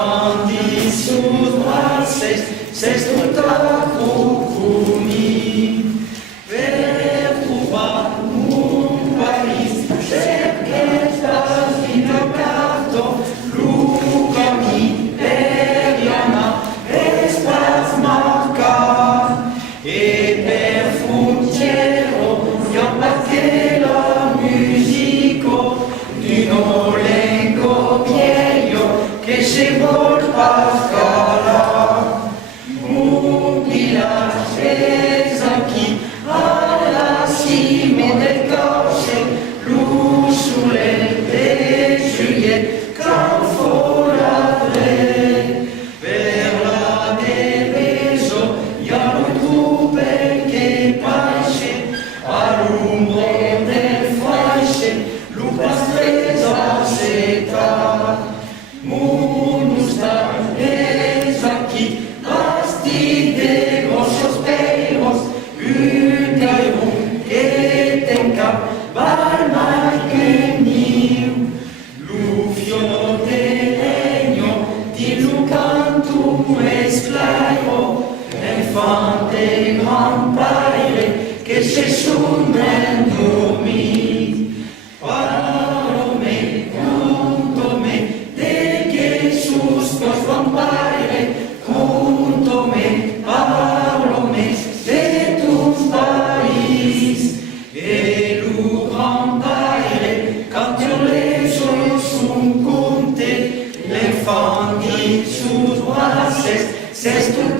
fandi sus braces, s'estruta cucuni. Per trobar un país, cerquetas vindecato, lucami periana, estas marca, e per frontiero, io batte la musico, d'uno lengo vieglio, che se vuol pascala. Un village es aquí, alla cime del corse, l'ursule de Juliette, calfolare. Per la dereso, ya lo truppe che pace, all'umbre del fasce, lupa stresa seta. Munus es aquí, bastide grosos pelos, un gairon que tenga balma que niu. Lufio de legno, di lucantum esclairo, infante gran padre, que se sumen dormir. Parome, contome, de Jesús nos gran padre, contome, parome, de tu país. Et le grand padre, quand les choses sont comptées, les familles sous braces, c'est tout